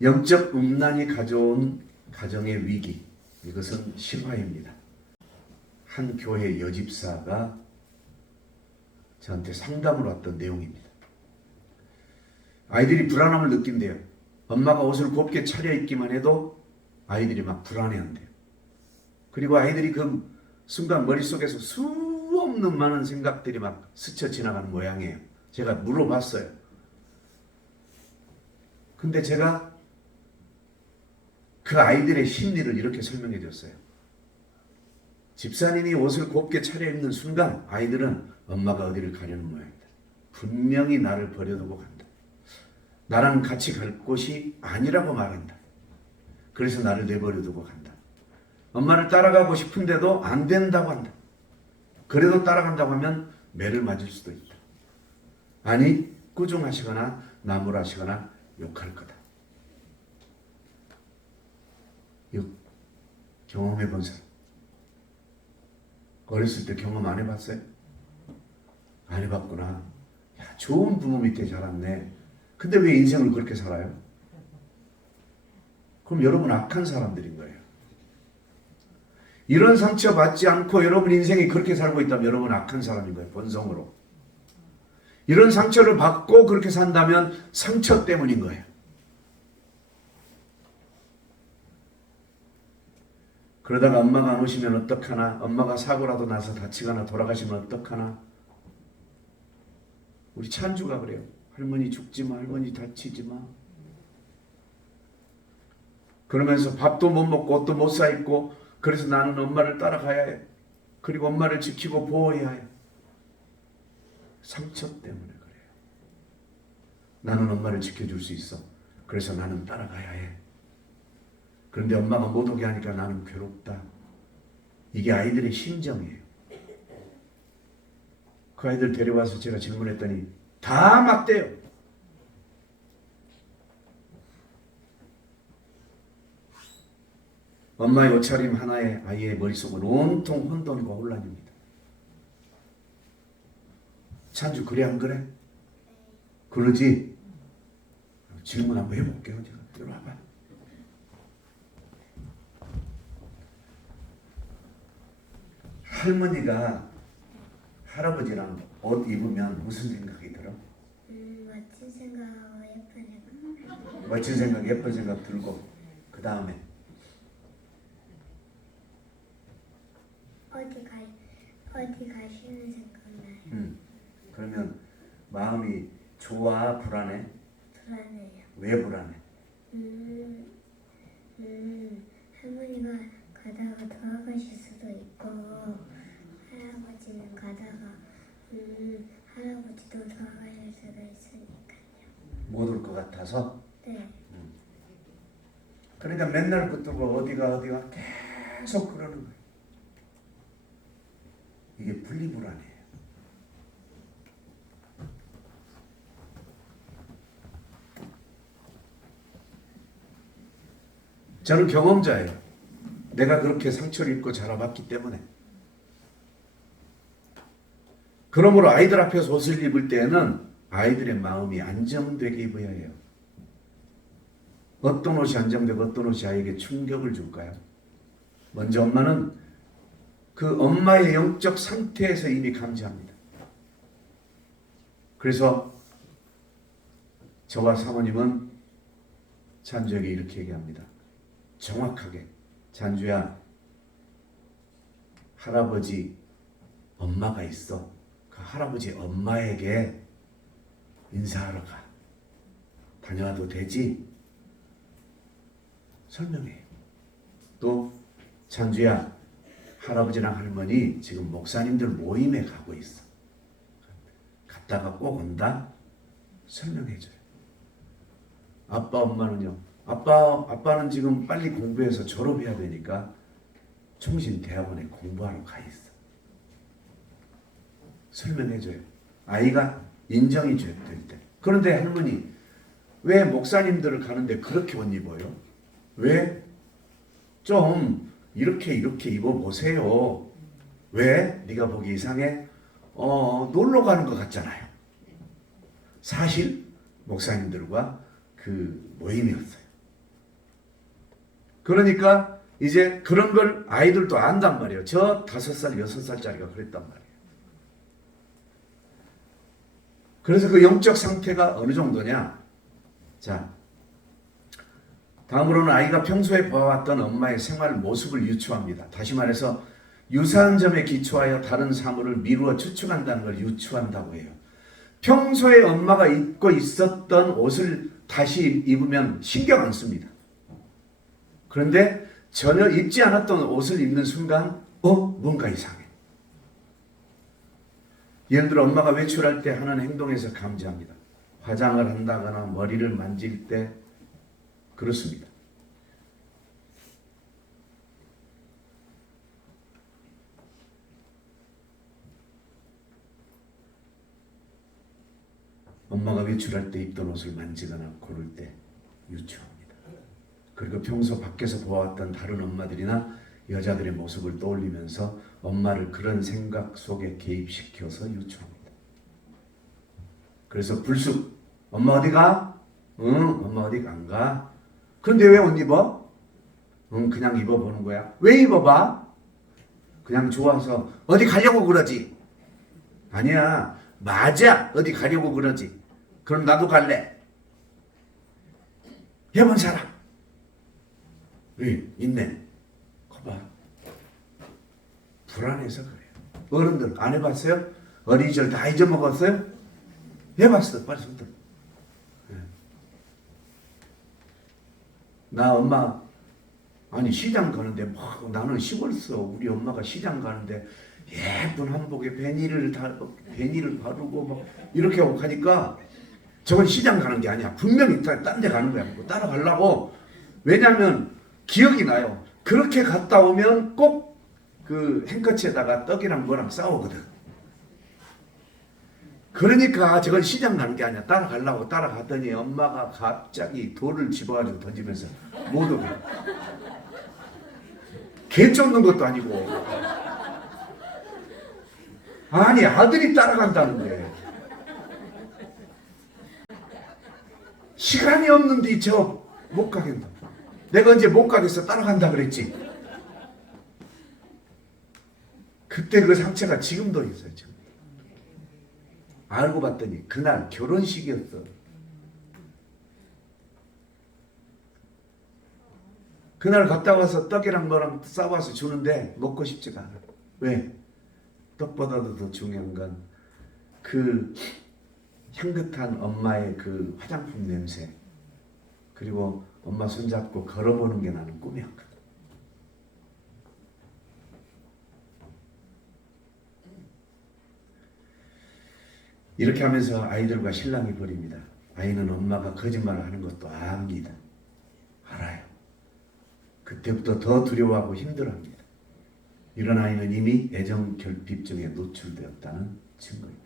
영적 음란이 가져온 가정의 위기, 이것은 실화입니다. 한 교회 여집사가 저한테 상담을 왔던 내용입니다. 아이들이 불안함을 느낀대요. 엄마가 옷을 곱게 차려입기만 해도 아이들이 막 불안해한대요. 그리고 아이들이 그 순간 머릿속에서 수없는 많은 생각들이 막 스쳐 지나가는 모양이에요. 제가 물어봤어요. 근데 제가 그 아이들의 심리를 이렇게 설명해 줬어요. 집사님이 옷을 곱게 차려입는 순간 아이들은 엄마가 어디를 가려는 모양이다. 분명히 나를 버려두고 간다. 나랑 같이 갈 곳이 아니라고 말한다. 그래서 나를 내버려두고 간다. 엄마를 따라가고 싶은데도 안 된다고 한다. 그래도 따라간다고 하면 매를 맞을 수도 있다. 아니, 꾸중하시거나 나무라시거나 욕할 거다. 이거 경험해 본 사람. 어렸을 때 경험 안 해봤어요? 안 해봤구나. 야, 좋은 부모 밑에 자랐네. 근데 왜 인생을 그렇게 살아요? 그럼 여러분 악한 사람들인 거예요. 이런 상처 받지 않고 여러분 인생이 그렇게 살고 있다면 여러분 악한 사람인 거예요. 본성으로. 이런 상처를 받고 그렇게 산다면 상처 때문인 거예요. 그러다가 엄마가 안 오시면 어떡하나? 엄마가 사고라도 나서 다치거나 돌아가시면 어떡하나? 우리 찬주가 그래요. 할머니 죽지 마, 할머니 다치지 마. 그러면서 밥도 못 먹고 옷도 못 사 입고 그래서 나는 엄마를 따라가야 해. 그리고 엄마를 지키고 보호해야 해. 상처 때문에 그래요. 나는 엄마를 지켜줄 수 있어. 그래서 나는 따라가야 해. 그런데 엄마가 못 오게 하니까 나는 괴롭다. 이게 아이들의 심정이에요. 그 아이들 데려와서 제가 질문했더니 다 맞대요. 엄마의 옷차림 하나에 아이의 머릿속은 온통 혼돈과 혼란입니다. 찬주 그래 안 그래? 그러지? 질문 한번 해볼게요. 제가 이리 와봐. 할머니가 할아버지랑 옷 입으면 무슨 생각이 들어? 멋진 생각하고 예쁜 생각. 멋진 생각, 예쁜 생각 들고 그 다음에 어디 가시는 생각나요? 그러면 마음이 좋아, 불안해? 불안해요. 왜 불안해? 할머니가 가다가 돌아가실 수도 있고 할아버지는 가다가 할아버지도 돌아가실 수도 있으니까요. 못 올 것 같아서? 네. 그러니까 맨날 붙들고 어디가 계속 그러는 거예요. 이게 분리불안이에요. 저는 경험자예요. 내가 그렇게 상처를 입고 자라봤기 때문에. 그러므로 아이들 앞에서 옷을 입을 때에는 아이들의 마음이 안정되게 입어야 해요. 어떤 옷이 안정되고 어떤 옷이 아이에게 충격을 줄까요? 먼저 엄마는 그 엄마의 영적 상태에서 이미 감지합니다. 그래서 저와 사모님은 찬주에게 이렇게 얘기합니다. 정확하게. 찬주야, 할아버지 엄마가 있어. 그 할아버지 엄마에게 인사하러 가. 다녀와도 되지? 설명해요. 또 찬주야, 할아버지랑 할머니 지금 목사님들 모임에 가고 있어. 갔다가 꼭 온다? 설명해줘요. 아빠, 엄마는요? 아빠는 지금 빨리 공부해서 졸업해야 되니까 총신대학원에 공부하러 가 있어. 설명해줘요. 아이가 인정이 될 때. 그런데 할머니, 왜 목사님들을 가는데 그렇게 옷 입어요? 왜? 좀 이렇게 입어보세요. 왜? 네가 보기 이상해? 놀러 가는 것 같잖아요. 사실 목사님들과 그 모임이었어요. 그러니까 이제 그런 걸 아이들도 안단 말이에요. 저 5살, 6살짜리가 그랬단 말이에요. 그래서 그 영적 상태가 어느 정도냐? 자, 다음으로는 아이가 평소에 보아왔던 엄마의 생활 모습을 유추합니다. 다시 말해서 유사한 점에 기초하여 다른 사물을 미루어 추측한다는 걸 유추한다고 해요. 평소에 엄마가 입고 있었던 옷을 다시 입으면 신경 안 씁니다. 그런데 전혀 입지 않았던 옷을 입는 순간 뭔가 이상해. 예를 들어 엄마가 외출할 때 하는 행동에서 감지합니다. 화장을 한다거나 머리를 만질 때 그렇습니다. 엄마가 외출할 때 입던 옷을 만지거나 고를 때 유추합니다. 그리고 평소 밖에서 보아왔던 다른 엄마들이나 여자들의 모습을 떠올리면서 엄마를 그런 생각 속에 개입시켜서 유추합니다. 그래서 불쑥 엄마 어디 가? 응, 엄마 어디 안 가? 근데 왜 옷 입어? 응, 그냥 입어보는 거야. 왜 입어봐? 그냥 좋아서. 어디 가려고 그러지? 아니야, 맞아, 어디 가려고 그러지. 그럼 나도 갈래. 해본 사람? 있네. 거봐. 불안해서 그래요. 어른들 안 해봤어요? 어린이절 다 잊어먹었어요? 해봤어. 빨리 손 들어. 나 엄마 아니 시장 가는데 막 나는 시골서 우리 엄마가 시장 가는데 예쁜 한복에 베니를 바르고 막 이렇게 하니까 저건 시장 가는 게 아니야. 분명히 딴 데 가는 거야. 따라가려고. 왜냐하면 기억이 나요. 그렇게 갔다 오면 꼭 그 행커치에다가 떡이랑 뭐랑 싸우거든. 그러니까 저건 시장 가는 게 아니야. 따라가려고 따라갔더니 엄마가 갑자기 돌을 집어가지고 던지면서 못 오게. 개 쫓는 것도 아니고. 아니 아들이 따라간다는데. 시간이 없는데 저 못 가겠다. 내가 언제 못 가겠어 따라간다 그랬지. 그때 그 상처가 지금도 있어요. 지금. 알고 봤더니 그날 결혼식이었어. 그날 갔다 와서 떡이랑 뭐랑 싸와서 주는데 먹고 싶지가 않아. 왜? 떡보다도 더 중요한 건 그 향긋한 엄마의 그 화장품 냄새, 그리고 엄마 손잡고 걸어보는 게 나는 꿈이었거든. 이렇게 하면서 아이들과 신랑이 벌입니다. 아이는 엄마가 거짓말을 하는 것도 압니다. 알아요. 그때부터 더 두려워하고 힘들어합니다. 이런 아이는 이미 애정 결핍증에 노출되었다는 증거입니다.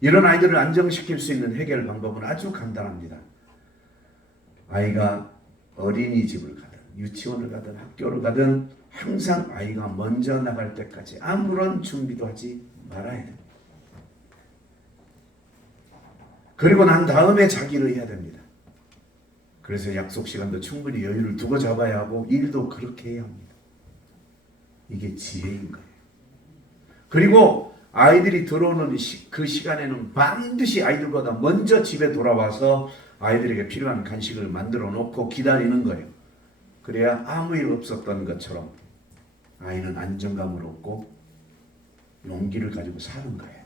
이런 아이들을 안정시킬 수 있는 해결 방법은 아주 간단합니다. 아이가 어린이집을 가든 유치원을 가든 학교를 가든 항상 아이가 먼저 나갈 때까지 아무런 준비도 하지 말아야 됩니다. 그리고 난 다음에 자기를 해야 됩니다. 그래서 약속 시간도 충분히 여유를 두고 잡아야 하고 일도 그렇게 해야 합니다. 이게 지혜인 거예요. 그리고 아이들이 들어오는 그 시간에는 반드시 아이들보다 먼저 집에 돌아와서 아이들에게 필요한 간식을 만들어 놓고 기다리는 거예요. 그래야 아무 일 없었던 것처럼 아이는 안정감을 얻고 용기를 가지고 사는 거예요.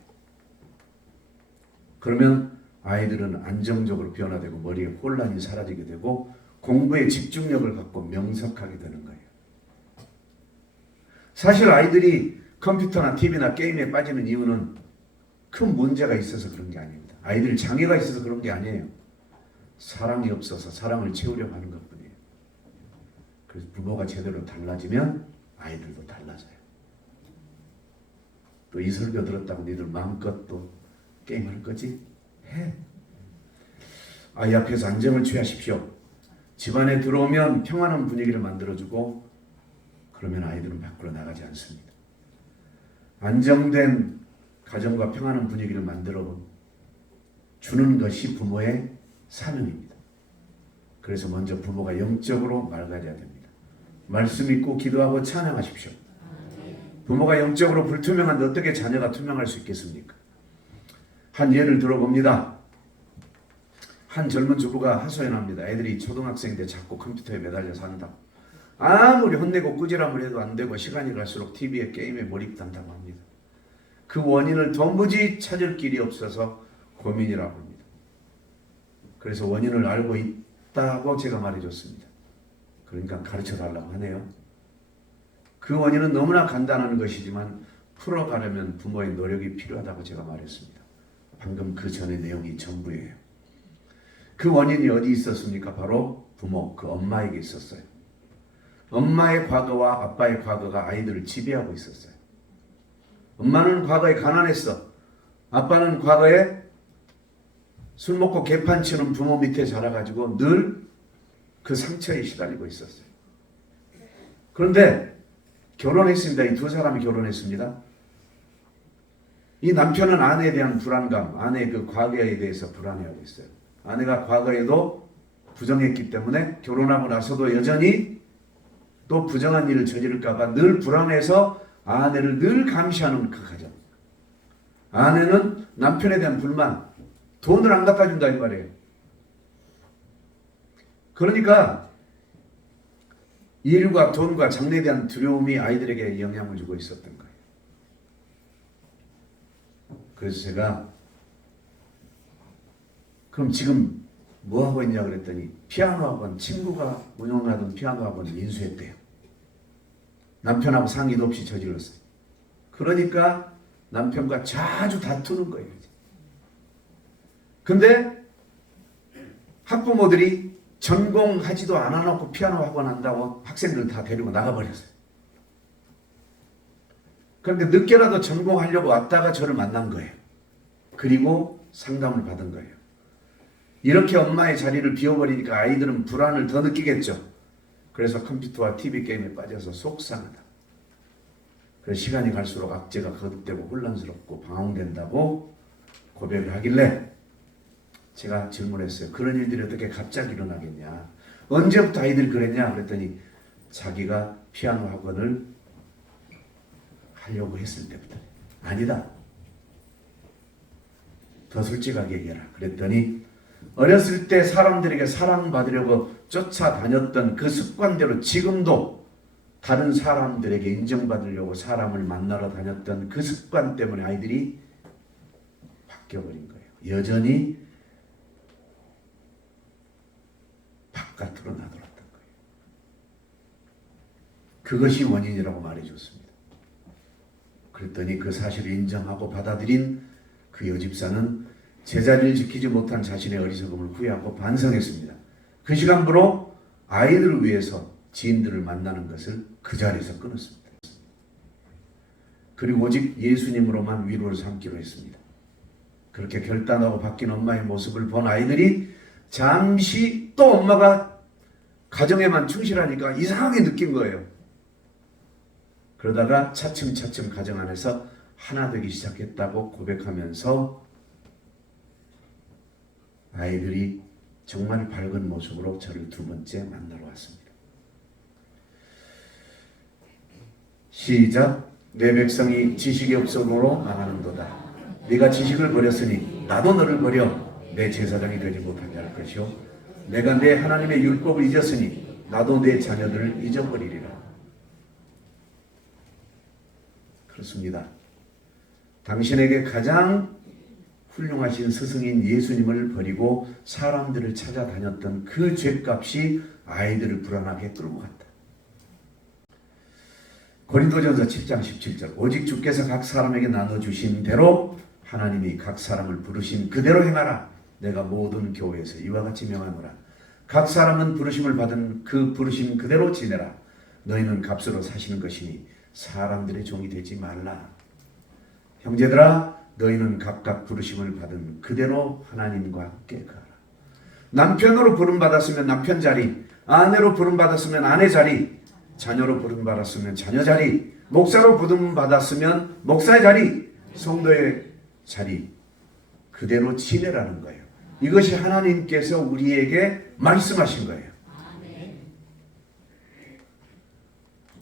그러면 아이들은 안정적으로 변화되고 머리에 혼란이 사라지게 되고 공부에 집중력을 갖고 명석하게 되는 거예요. 사실 아이들이 컴퓨터나 TV나 게임에 빠지는 이유는 큰 문제가 있어서 그런 게 아닙니다. 아이들이 장애가 있어서 그런 게 아니에요. 사랑이 없어서 사랑을 채우려고 하는 것뿐이에요. 그래서 부모가 제대로 달라지면 아이들도 달라져요. 또 이 설교 들었다고 니들 마음껏 또 게임할 거지? 해. 아이 앞에서 안정을 취하십시오. 집안에 들어오면 평안한 분위기를 만들어주고 그러면 아이들은 밖으로 나가지 않습니다. 안정된 가정과 평안한 분위기를 만들어 주는 것이 부모의 사명입니다. 그래서 먼저 부모가 영적으로 맑아져야 됩니다. 말씀 믿고 기도하고 찬양하십시오. 부모가 영적으로 불투명한데 어떻게 자녀가 투명할 수 있겠습니까? 한 예를 들어봅니다. 한 젊은 주부가 하소연합니다. 애들이 초등학생인데 자꾸 컴퓨터에 매달려 산다. 아무리 혼내고 꾸지람을 해도 안 되고 시간이 갈수록 TV에 게임에 몰입한다고 합니다. 그 원인을 도무지 찾을 길이 없어서 고민이라고 합니다. 그래서 원인을 알고 있다고 제가 말해줬습니다. 그러니까 가르쳐달라고 하네요. 그 원인은 너무나 간단한 것이지만 풀어가려면 부모의 노력이 필요하다고 제가 말했습니다. 방금 그 전의 내용이 전부예요. 그 원인이 어디 있었습니까? 바로 부모, 그 엄마에게 있었어요. 엄마의 과거와 아빠의 과거가 아이들을 지배하고 있었어요. 엄마는 과거에 가난했어. 아빠는 과거에 술 먹고 개판 치는 부모 밑에 자라가지고 늘 그 상처에 시달리고 있었어요. 그런데 결혼했습니다. 이 두 사람이 결혼했습니다. 이 남편은 아내에 대한 불안감, 아내의 그 과거에 대해서 불안해하고 있어요. 아내가 과거에도 부정했기 때문에 결혼하고 나서도 여전히 또 부정한 일을 저지를까봐 늘 불안해서 아내를 늘 감시하는 그 가정. 아내는 남편에 대한 불만, 돈을 안 갖다 준다 이 말이에요. 그러니까 일과 돈과 장래에 대한 두려움이 아이들에게 영향을 주고 있었던 거예요. 그래서 제가 그럼 지금 뭐 하고 있냐 그랬더니 피아노 학원, 친구가 운영하던 피아노 학원 인수했대요. 남편하고 상의도 없이 저질렀어요. 그러니까 남편과 자주 다투는 거예요. 근데 학부모들이 전공하지도 않아놓고 피아노 학원 한다고 학생들 다 데리고 나가버렸어요. 그런데 늦게라도 전공하려고 왔다가 저를 만난 거예요. 그리고 상담을 받은 거예요. 이렇게 엄마의 자리를 비워버리니까 아이들은 불안을 더 느끼겠죠. 그래서 컴퓨터와 TV 게임에 빠져서 속상하다. 그래서 시간이 갈수록 악재가 거듭되고 혼란스럽고 방황된다고 고백을 하길래 제가 질문했어요. 그런 일들이 어떻게 갑자기 일어나겠냐. 언제부터 아이들이 그랬냐 그랬더니 자기가 피아노 학원을 하려고 했을 때부터. 아니다. 더 솔직하게 얘기해라. 그랬더니 어렸을 때 사람들에게 사랑받으려고 쫓아다녔던 그 습관대로 지금도 다른 사람들에게 인정받으려고 사람을 만나러 다녔던 그 습관 때문에 아이들이 바뀌어버린 거예요. 여전히 바깥으로 나돌았던 거예요. 그것이 원인이라고 말해줬습니다. 그랬더니 그 사실을 인정하고 받아들인 그 여집사는 제자리를 지키지 못한 자신의 어리석음을 후회하고 반성했습니다. 그 시간부로 아이들을 위해서 지인들을 만나는 것을 그 자리에서 끊었습니다. 그리고 오직 예수님으로만 위로를 삼기로 했습니다. 그렇게 결단하고 바뀐 엄마의 모습을 본 아이들이 잠시 또 엄마가 가정에만 충실하니까 이상하게 느낀 거예요. 그러다가 차츰차츰 가정 안에서 하나 되기 시작했다고 고백하면서 아이들이 정말 밝은 모습으로 저를 두 번째 만나러 왔습니다. 시작. 내 백성이 지식이 없음으로 망하는도다. 네가 지식을 버렸으니 나도 너를 버려 내 제사장이 되지 못하게 할 것이요 내가 내 하나님의 율법을 잊었으니 나도 내 자녀들을 잊어버리리라. 그렇습니다. 당신에게 가장 훌륭하신 스승인 예수님을 버리고 사람들을 찾아다녔던 그 죄값이 아이들을 불안하게 끌고 갔다. 고린도전서 7장 17절 오직 주께서 각 사람에게 나눠주신 대로 하나님이 각 사람을 부르신 그대로 행하라. 내가 모든 교회에서 이와 같이 명하노라. 각 사람은 부르심을 받은 그 부르심 그대로 지내라. 너희는 값으로 사시는 것이니 사람들의 종이 되지 말라. 형제들아 너희는 각각 부르심을 받은 그대로 하나님과 함께 가라. 남편으로 부름받았으면 남편 자리, 아내로 부름받았으면 아내 자리, 자녀로 부름받았으면 자녀 자리, 목사로 부름받았으면 목사의 자리, 성도의 자리 그대로 지내라는 거예요. 이것이 하나님께서 우리에게 말씀하신 거예요.